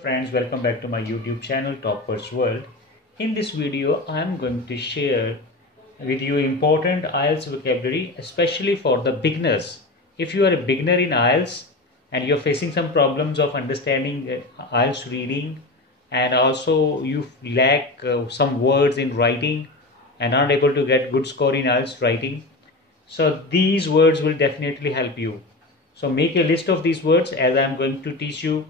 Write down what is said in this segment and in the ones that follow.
Friends, welcome back to my YouTube channel Toppers World. In this video I am going to share with you important IELTS vocabulary, especially for the beginners. If you are a beginner in IELTS and you're facing some problems of understanding IELTS reading, and also you lack some words in writing and aren't able to get good score in IELTS writing, so these words will definitely help you. So make a list of these words, as I am going to teach you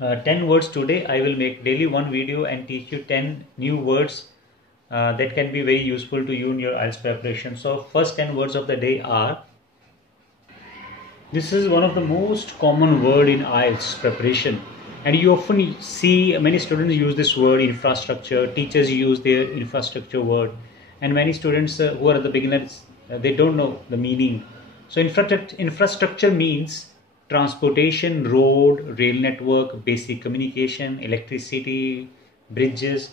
10 words today. I will make daily one video and teach you 10 new words that can be very useful to you in your IELTS preparation. So first 10 words of the day are, this is one of the most common word in IELTS preparation, and you often see many students use this word, infrastructure. Teachers use their infrastructure word, and many students who are the beginners, they don't know the meaning. So infrastructure means transportation, road, rail network, basic communication, electricity, bridges.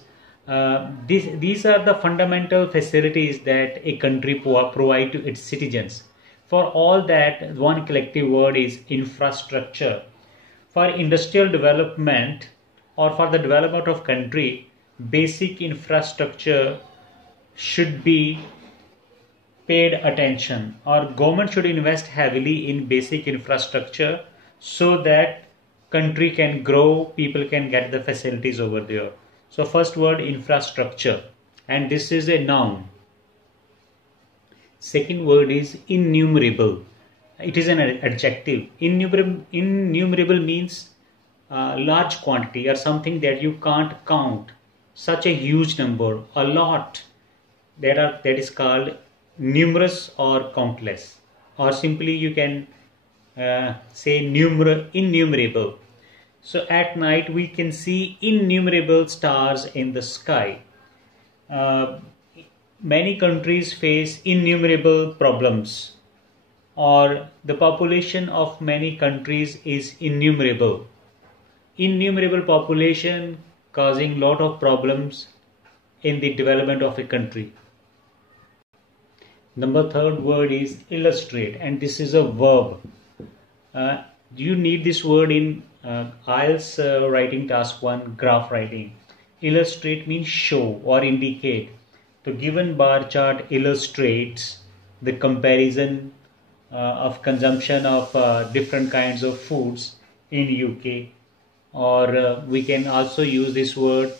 These are the fundamental facilities that a country provide to its citizens. For all that, one collective word is infrastructure. For industrial development or for the development of country, basic infrastructure should be paid attention, or government should invest heavily in basic infrastructure so that country can grow, people can get the facilities over there. So first word, infrastructure, and this is a noun. Second word is innumerable. It is an adjective. Innumerable means large quantity or something that you can't count. Such a huge number, a lot, that is called numerous or countless, or simply you can say innumerable. So at night we can see innumerable stars in the sky. Many countries face innumerable problems, or the population of many countries is innumerable. Innumerable population causing lot of problems in the development of a country. Number third word is illustrate, and this is a verb. You need this word in IELTS writing task 1, graph writing. Illustrate means show or indicate. The given bar chart illustrates the comparison of consumption of different kinds of foods in UK, or we can also use this word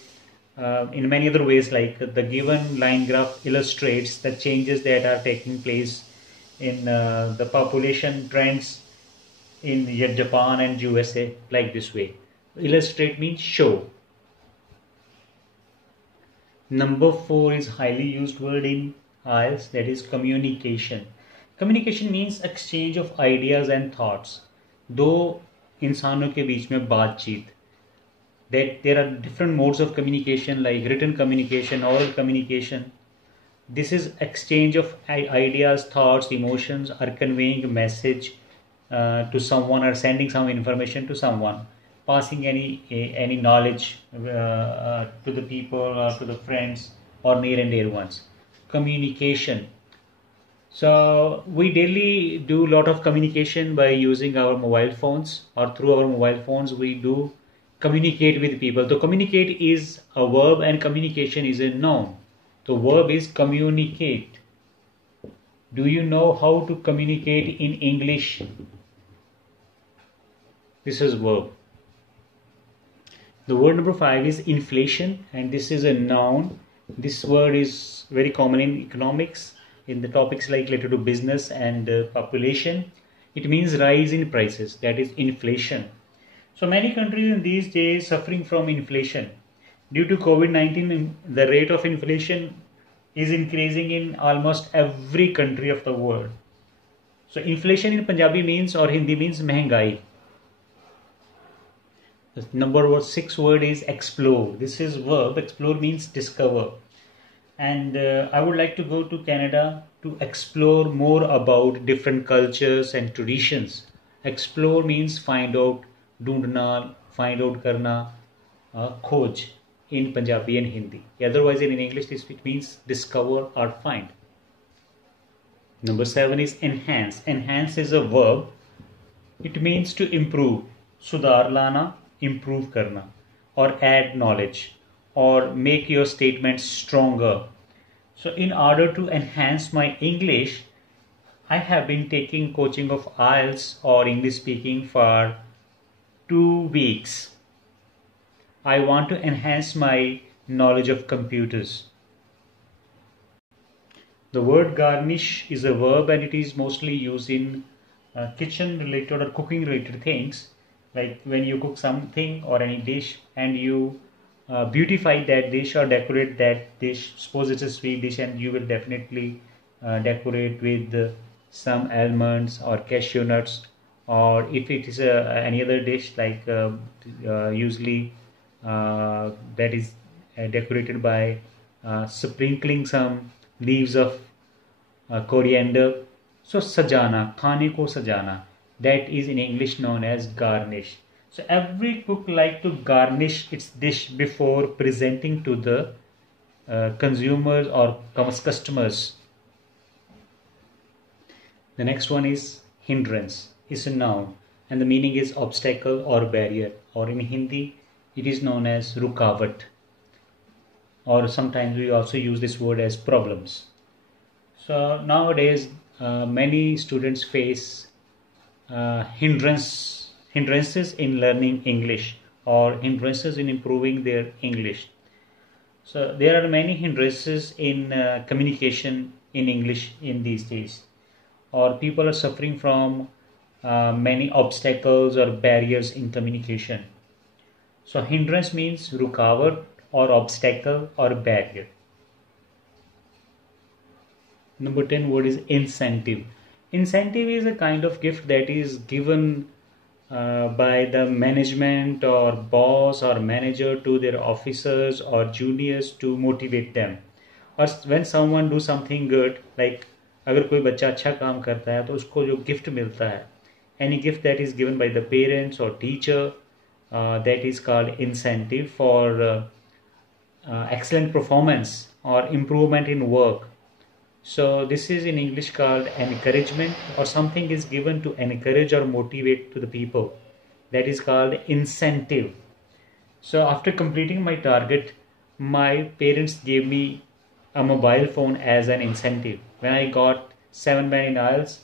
in many other ways, like the given line graph illustrates the changes that are taking place in the population trends in Japan and USA, like this way. Illustrate means show. Number 4 is highly used word in IELTS, that is communication. Communication means exchange of ideas and thoughts. दो इंसानों के बीच में बातचीत. That there are different modes of communication, like written communication, oral communication. This is exchange of ideas, thoughts, emotions, or conveying a message to someone, or sending some information to someone, passing any knowledge to the people or to the friends or near and dear ones. Communication. So we daily do a lot of communication by using our mobile phones, or through our mobile phones we do communicate with people. So communicate is a verb and communication is a noun. The verb is communicate. Do you know how to communicate in English? This is verb. The word number 5 is inflation, and this is a noun. This word is very common in economics, in the topics like related to business and population. It means rise in prices, that is inflation. So many countries in these days suffering from inflation. Due to COVID-19, the rate of inflation is increasing in almost every country of the world. So inflation in Punjabi means, or Hindi means, mehengai. The number 6 word is explore. This is verb. Explore means discover. And I would like to go to Canada to explore more about different cultures and traditions. Explore means find out, ढूंढना, find out करना, खोज in Punjabi and Hindi. Otherwise in English it means discover or find. Number 7 is enhance. Enhance is a verb. It means to improve. सुधार लाना, improve करना, or add knowledge, or make your statements stronger. So in order to enhance my English, I have been taking coaching of IELTS or English speaking for 2 weeks. I want to enhance my knowledge of computers. The word garnish is a verb and it is mostly used in kitchen related or cooking related things. Like when you cook something or any dish and you beautify that dish or decorate that dish. Suppose it's a sweet dish and you will definitely decorate with some almonds or cashew nuts. Or if it is any other dish like usually that is decorated by sprinkling some leaves of coriander. So sajana, khane ko sajana, that is in English known as garnish. So every cook like to garnish its dish before presenting to the consumers or customers. The next one is hindrance. It's a noun and the meaning is obstacle or barrier, or in Hindi it is known as rukavat, or sometimes we also use this word as problems. So nowadays many students face hindrances in learning English or hindrances in improving their English. So there are many hindrances in communication in English in these days, or people are suffering from many obstacles or barriers in communication. So hindrance means rukavat or obstacle or barrier. Number 10 word is incentive. Incentive is a kind of gift that is given by the management or boss or manager to their officers or juniors to motivate them. Or when someone do something good, like अगर कोई बच्चा अच्छा काम करता है तो उसको जो गिफ्ट मिलता है, any gift that is given by the parents or teacher, that is called incentive for excellent performance or improvement in work. So this is in English called encouragement, or something is given to encourage or motivate to the people. That is called incentive. So after completing my target, my parents gave me a mobile phone as an incentive. When I got 7 band in IELTS,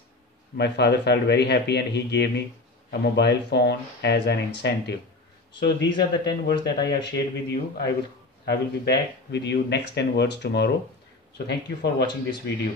my father felt very happy and he gave me a mobile phone as an incentive. So these are the 10 words that I have shared with you. I will be back with you next 10 words tomorrow. So thank you for watching this video.